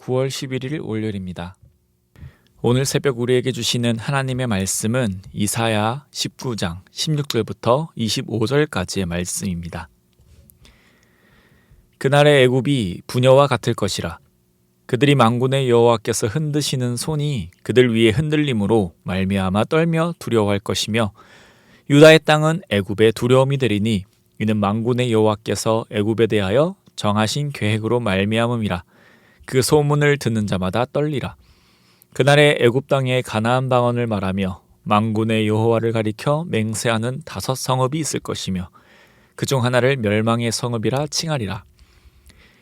9월 11일 월요일입니다. 오늘 새벽 우리에게 주시는 하나님의 말씀은 이사야 19장 16절부터 25절까지의 말씀입니다. 그날의 애굽이 부녀와 같을 것이라. 그들이 만군의 여호와께서 흔드시는 손이 그들 위에 흔들림으로 말미암아 떨며 두려워할 것이며 유다의 땅은 애굽의 두려움이 되리니 이는 만군의 여호와께서 애굽에 대하여 정하신 계획으로 말미암음이라. 그 소문을 듣는 자마다 떨리라. 그날에 애굽 땅에 가나안 방언을 말하며 만군의 여호와를 가리켜 맹세하는 5 성읍이 있을 것이며 그중 하나를 멸망의 성읍이라 칭하리라.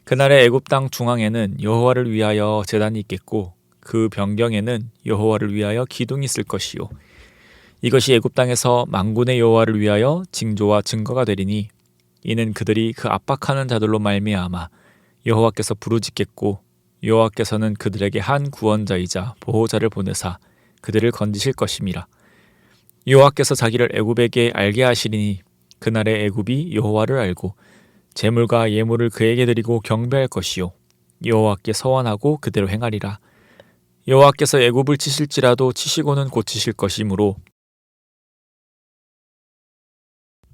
그날에 애굽 땅 중앙에는 여호와를 위하여 제단이 있겠고 그 변경에는 여호와를 위하여 기둥이 있을 것이요 이것이 애굽 땅에서 만군의 여호와를 위하여 징조와 증거가 되리니 이는 그들이 그 압박하는 자들로 말미암아 여호와께서 부르짖겠고 여호와께서는 그들에게 한 구원자이자 보호자를 보내사 그들을 건지실 것임이라. 여호와께서 자기를 애굽에게 알게 하시리니 그날에 애굽이 여호와를 알고 제물과 예물을 그에게 드리고 경배할 것이요 여호와께 서원하고 그대로 행하리라. 여호와께서 애굽을 치실지라도 치시고는 고치실 것이므로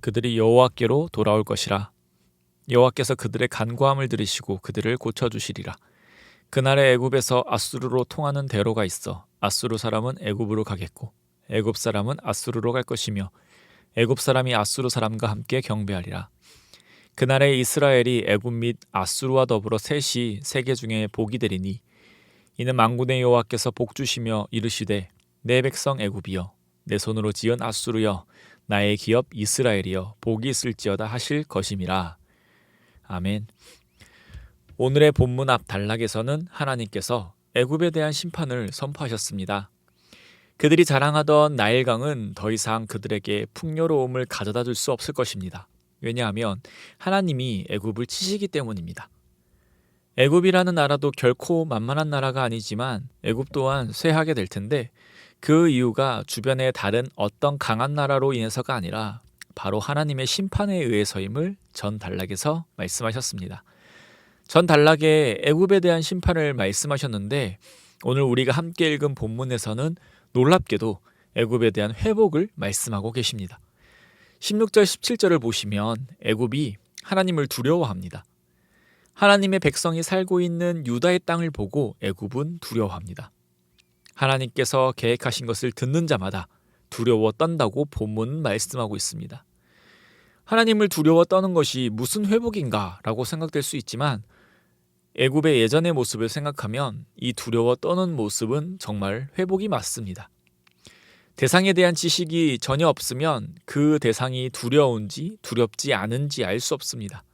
그들이 여호와께로 돌아올 것이라. 여호와께서 그들의 간구함을 들으시고 그들을 고쳐주시리라. 그날에 애굽에서 아수르로 통하는 대로가 있어 아수르 사람은 애굽으로 가겠고 애굽 사람은 아수르로 갈 것이며 애굽 사람이 아수르 사람과 함께 경배하리라. 그날에 이스라엘이 애굽 및 아수르와 더불어 셋이 세계 중에 복이 되리니 이는 만군의 여호와께서 복 주시며 이르시되 내 백성 애굽이여 내 손으로 지은 아수르여 나의 기업 이스라엘이여 복이 있을지어다 하실 것임이라. 아멘. 오늘의 본문 앞 단락에서는 하나님께서 애굽에 대한 심판을 선포하셨습니다. 그들이 자랑하던 나일강은 더 이상 그들에게 풍요로움을 가져다 줄 수 없을 것입니다. 왜냐하면 하나님이 애굽을 치시기 때문입니다. 애굽이라는 나라도 결코 만만한 나라가 아니지만 애굽 또한 쇠하게 될 텐데 그 이유가 주변의 다른 어떤 강한 나라로 인해서가 아니라 바로 하나님의 심판에 의해서임을 전 단락에서 말씀하셨습니다. 전 단락에 애굽에 대한 심판을 말씀하셨는데 오늘 우리가 함께 읽은 본문에서는 놀랍게도 애굽에 대한 회복을 말씀하고 계십니다. 16절 17절을 보시면 애굽이 하나님을 두려워합니다. 하나님의 백성이 살고 있는 유다의 땅을 보고 애굽은 두려워합니다. 하나님께서 계획하신 것을 듣는 자마다 두려워 떤다고 본문은 말씀하고 있습니다. 하나님을 두려워 떠는 것이 무슨 회복인가 라고 생각될 수 있지만 애굽의 예전의 모습을 생각하면 이 두려워 떠는 모습은 정말 회복이 맞습니다. 대상에 대한 지식이 전혀 없으면 그 대상이 두려운지 두렵지 않은지 알 수 없습니다.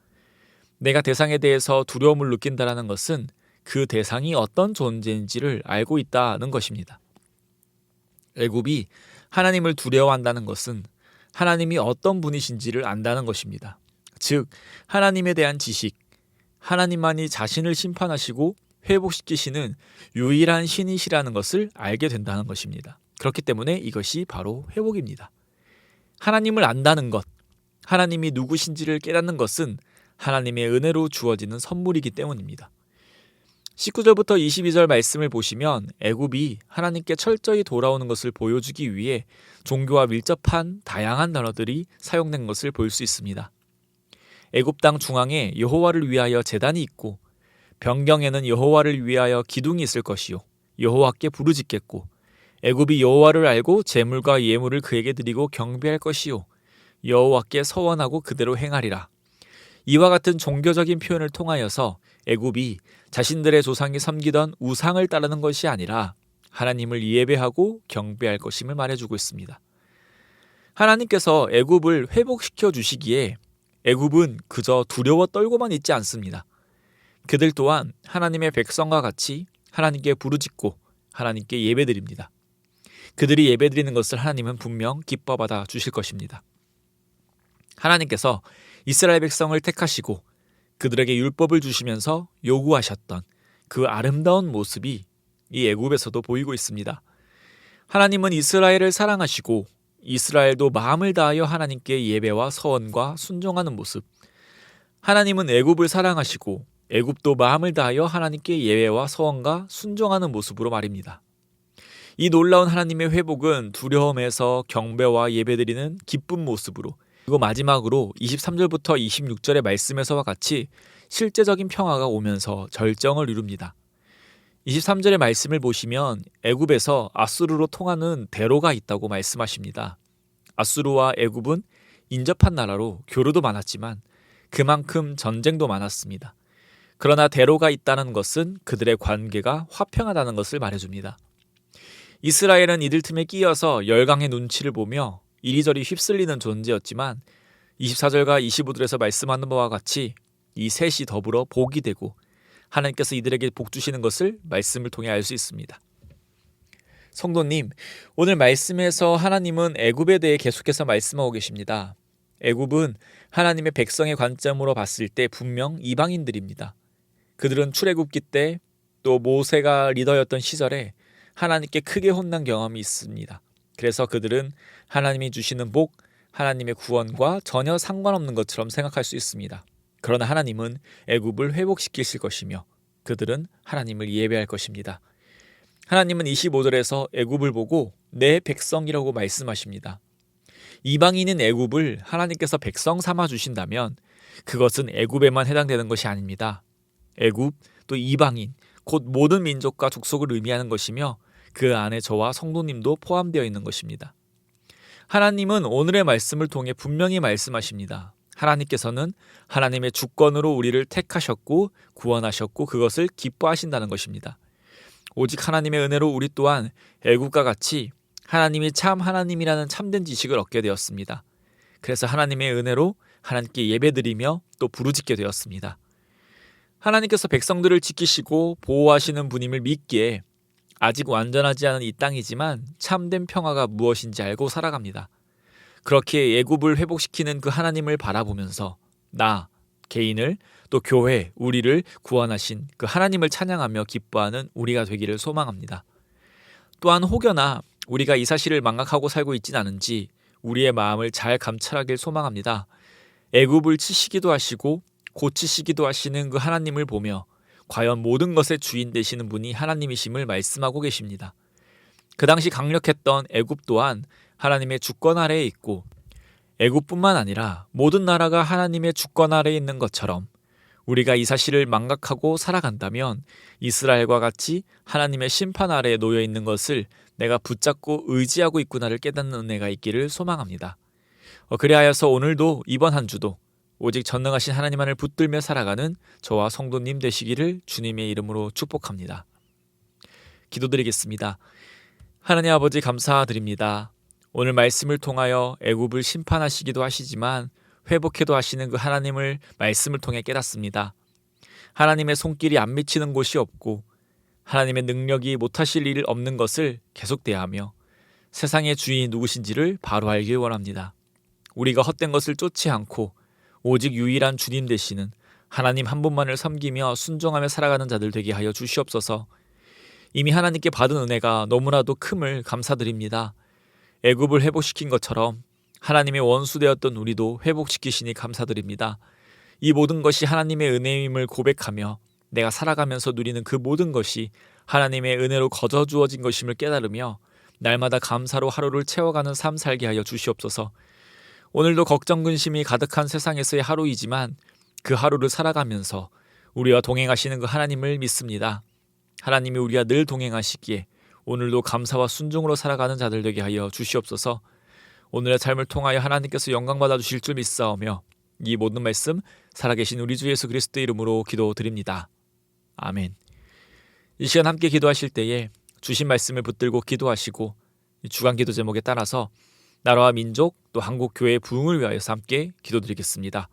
내가 대상에 대해서 두려움을 느낀다는 것은 그 대상이 어떤 존재인지를 알고 있다는 것입니다. 애굽이 하나님을 두려워한다는 것은 하나님이 어떤 분이신지를 안다는 것입니다. 즉 하나님에 대한 지식, 하나님만이 자신을 심판하시고 회복시키시는 유일한 신이시라는 것을 알게 된다는 것입니다. 그렇기 때문에 이것이 바로 회복입니다. 하나님을 안다는 것, 하나님이 누구신지를 깨닫는 것은 하나님의 은혜로 주어지는 선물이기 때문입니다. 19절부터 22절 말씀을 보시면 애굽이 하나님께 철저히 돌아오는 것을 보여주기 위해 종교와 밀접한 다양한 단어들이 사용된 것을 볼 수 있습니다. 애굽 땅 중앙에 여호와를 위하여 제단이 있고 변경에는 여호와를 위하여 기둥이 있을 것이요 여호와께 부르짖겠고 애굽이 여호와를 알고 제물과 예물을 그에게 드리고 경배할 것이요 여호와께 서원하고 그대로 행하리라. 이와 같은 종교적인 표현을 통하여서 애굽이 자신들의 조상이 섬기던 우상을 따르는 것이 아니라 하나님을 예배하고 경배할 것임을 말해주고 있습니다. 하나님께서 애굽을 회복시켜 주시기에 애굽은 그저 두려워 떨고만 있지 않습니다. 그들 또한 하나님의 백성과 같이 하나님께 부르짖고 하나님께 예배드립니다. 그들이 예배드리는 것을 하나님은 분명 기뻐받아 주실 것입니다. 하나님께서 이스라엘 백성을 택하시고 그들에게 율법을 주시면서 요구하셨던 그 아름다운 모습이 이 애굽에서도 보이고 있습니다. 하나님은 이스라엘을 사랑하시고 이스라엘도 마음을 다하여 하나님께 예배와 서원과 순종하는 모습. 하나님은 애굽을 사랑하시고 애굽도 마음을 다하여 하나님께 예배와 서원과 순종하는 모습으로 말입니다. 이 놀라운 하나님의 회복은 두려움에서 경배와 예배드리는 기쁜 모습으로, 그리고 마지막으로 23절부터 26절의 말씀에서와 같이 실제적인 평화가 오면서 절정을 이룹니다. 23절의 말씀을 보시면 애굽에서 아수르로 통하는 대로가 있다고 말씀하십니다. 아수르와 애굽은 인접한 나라로 교류도 많았지만 그만큼 전쟁도 많았습니다. 그러나 대로가 있다는 것은 그들의 관계가 화평하다는 것을 말해줍니다. 이스라엘은 이들 틈에 끼어서 열강의 눈치를 보며 이리저리 휩쓸리는 존재였지만 24절과 25절에서 말씀하는 바와 같이 이 셋이 더불어 복이 되고 하나님께서 이들에게 복 주시는 것을 말씀을 통해 알 수 있습니다. 성도님, 오늘 말씀에서 하나님은 애굽에 대해 계속해서 말씀하고 계십니다. 애굽은 하나님의 백성의 관점으로 봤을 때 분명 이방인들입니다. 그들은 출애굽기 때 또 모세가 리더였던 시절에 하나님께 크게 혼난 경험이 있습니다. 그래서 그들은 하나님이 주시는 복, 하나님의 구원과 전혀 상관없는 것처럼 생각할 수 있습니다. 그러나 하나님은 애굽을 회복시키실 것이며 그들은 하나님을 예배할 것입니다. 하나님은 25절에서 애굽을 보고 내 백성이라고 말씀하십니다. 이방인인 애굽을 하나님께서 백성 삼아 주신다면 그것은 애굽에만 해당되는 것이 아닙니다. 애굽, 또 이방인, 곧 모든 민족과 족속을 의미하는 것이며 그 안에 저와 성도님도 포함되어 있는 것입니다. 하나님은 오늘의 말씀을 통해 분명히 말씀하십니다. 하나님께서는 하나님의 주권으로 우리를 택하셨고 구원하셨고 그것을 기뻐하신다는 것입니다. 오직 하나님의 은혜로 우리 또한 애굽과 같이 하나님이 참 하나님이라는 참된 지식을 얻게 되었습니다. 그래서 하나님의 은혜로 하나님께 예배드리며 또 부르짖게 되었습니다. 하나님께서 백성들을 지키시고 보호하시는 분임을 믿기에 아직 완전하지 않은 이 땅이지만 참된 평화가 무엇인지 알고 살아갑니다. 그렇게 애굽을 회복시키는 그 하나님을 바라보면서 나, 개인을 또 교회, 우리를 구원하신 그 하나님을 찬양하며 기뻐하는 우리가 되기를 소망합니다. 또한 혹여나 우리가 이 사실을 망각하고 살고 있진 않은지 우리의 마음을 잘 감찰하길 소망합니다. 애굽을 치시기도 하시고 고치시기도 하시는 그 하나님을 보며 과연 모든 것의 주인 되시는 분이 하나님이심을 말씀하고 계십니다. 그 당시 강력했던 애굽 또한 하나님의 주권 아래에 있고 애굽뿐만 아니라 모든 나라가 하나님의 주권 아래에 있는 것처럼 우리가 이 사실을 망각하고 살아간다면 이스라엘과 같이 하나님의 심판 아래에 놓여 있는 것을 내가 붙잡고 의지하고 있구나를 깨닫는 은혜가 있기를 소망합니다. 그리하여서 오늘도 이번 한 주도 오직 전능하신 하나님 안을 붙들며 살아가는 저와 성도님 되시기를 주님의 이름으로 축복합니다. 기도드리겠습니다. 하나님 아버지 감사드립니다. 오늘 말씀을 통하여 애굽을 심판하시기도 하시지만 회복해도 하시는 그 하나님을 말씀을 통해 깨닫습니다. 하나님의 손길이 안 미치는 곳이 없고 하나님의 능력이 못하실 일 없는 것을 계속 대하며 세상의 주인이 누구신지를 바로 알길 원합니다. 우리가 헛된 것을 쫓지 않고 오직 유일한 주님 되시는 하나님 한 분만을 섬기며 순종하며 살아가는 자들 되게 하여 주시옵소서. 이미 하나님께 받은 은혜가 너무나도 큼을 감사드립니다. 애굽을 회복시킨 것처럼 하나님의 원수되었던 우리도 회복시키시니 감사드립니다. 이 모든 것이 하나님의 은혜임을 고백하며 내가 살아가면서 누리는 그 모든 것이 하나님의 은혜로 거저 주어진 것임을 깨달으며 날마다 감사로 하루를 채워가는 삶 살게 하여 주시옵소서. 오늘도 걱정 근심이 가득한 세상에서의 하루이지만 그 하루를 살아가면서 우리와 동행하시는 그 하나님을 믿습니다. 하나님이 우리와 늘 동행하시기에 오늘도 감사와 순종으로 살아가는 자들 되게 하여 주시옵소서. 오늘의 삶을 통하여 하나님께서 영광받아 주실 줄 믿사오며 이 모든 말씀 살아계신 우리 주 예수 그리스도의 이름으로 기도드립니다. 아멘. 이 시간 함께 기도하실 때에 주신 말씀을 붙들고 기도하시고 주간 기도 제목에 따라서 나라와 민족 또 한국 교회의 부흥을 위하여서 함께 기도드리겠습니다.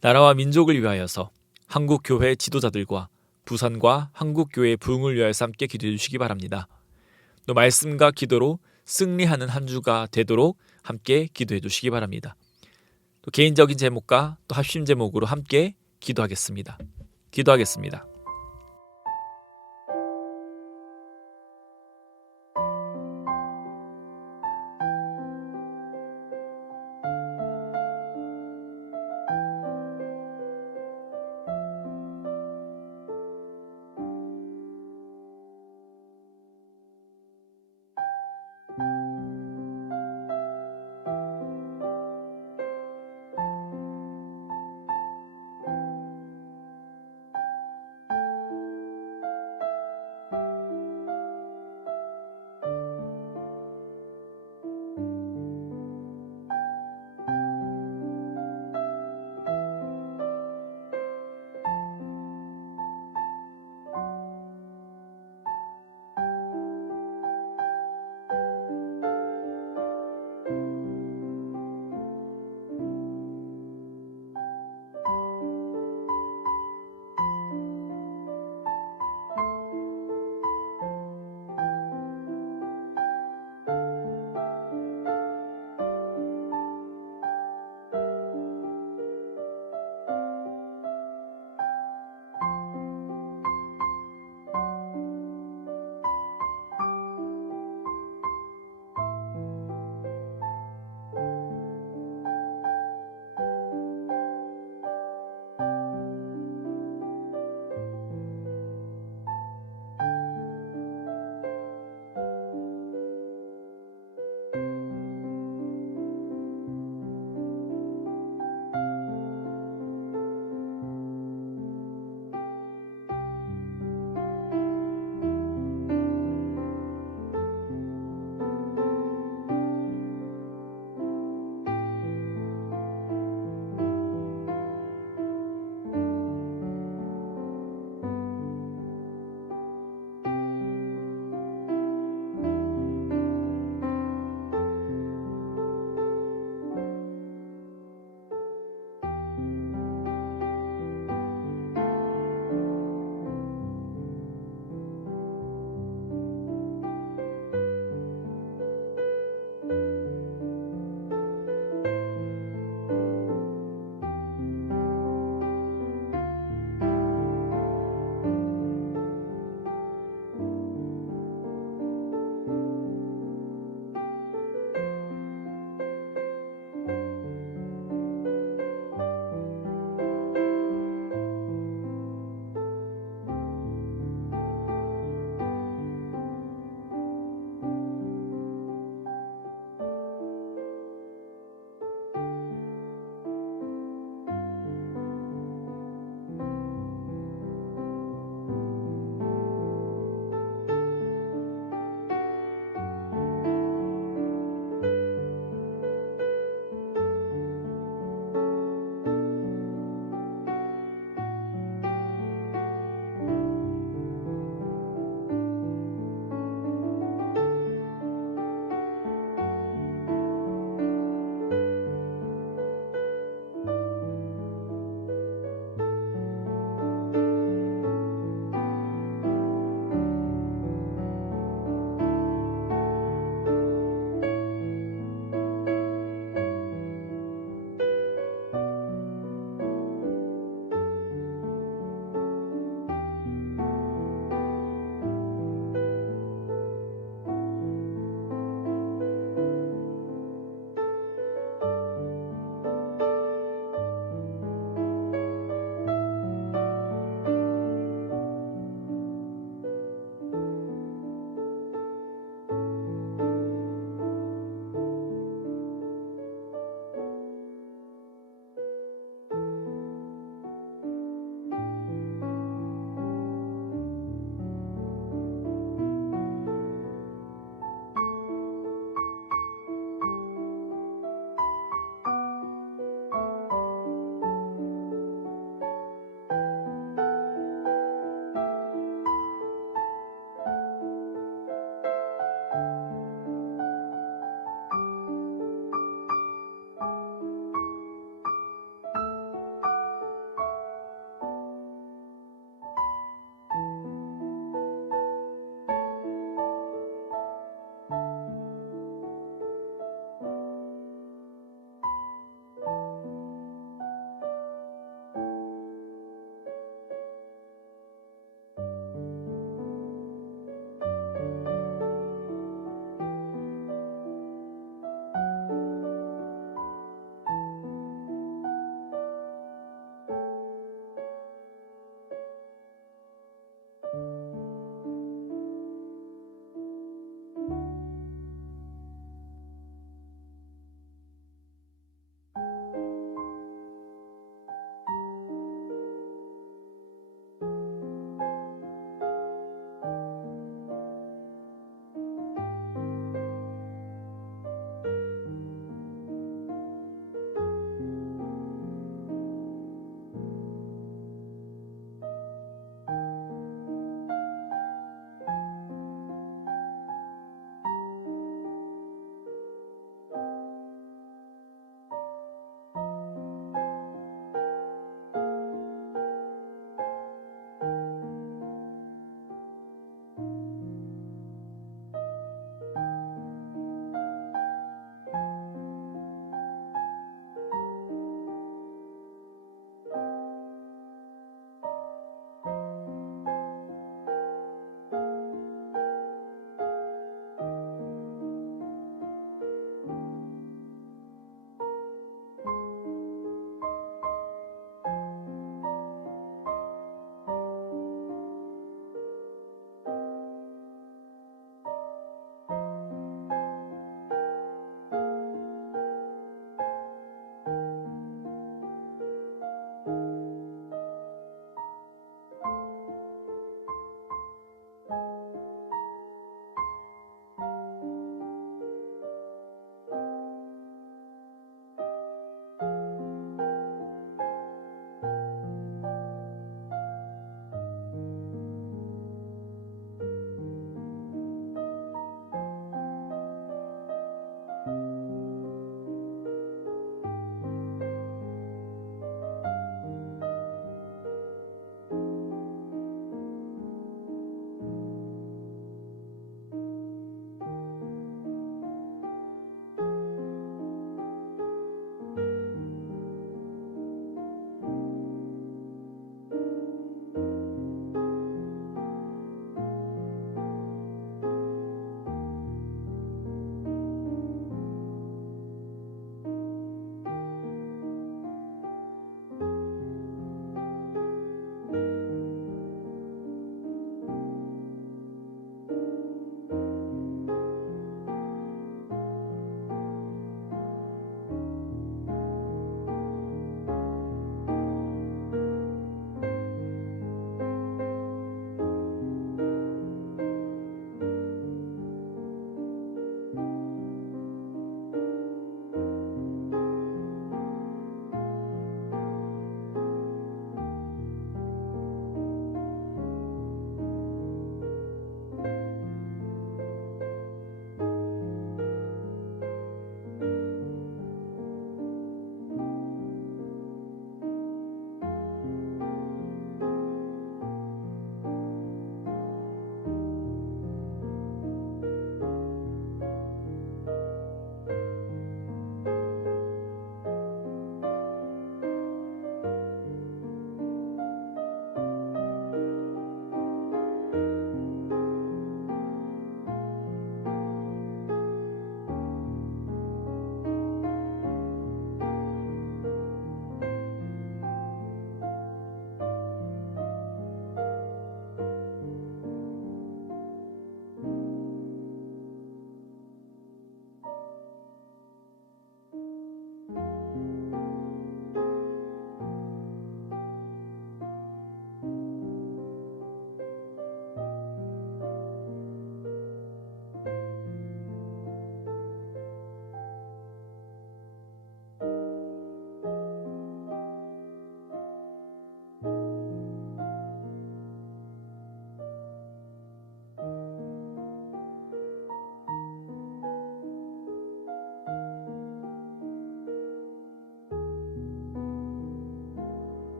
나라와 민족을 위하여서 한국 교회 지도자들과 부산과 한국 교회의 부흥을 위하여서 함께 기도해 주시기 바랍니다. 또 말씀과 기도로 승리하는 한 주가 되도록 함께 기도해 주시기 바랍니다. 또 개인적인 제목과 또 합심 제목으로 함께 기도하겠습니다. 기도하겠습니다.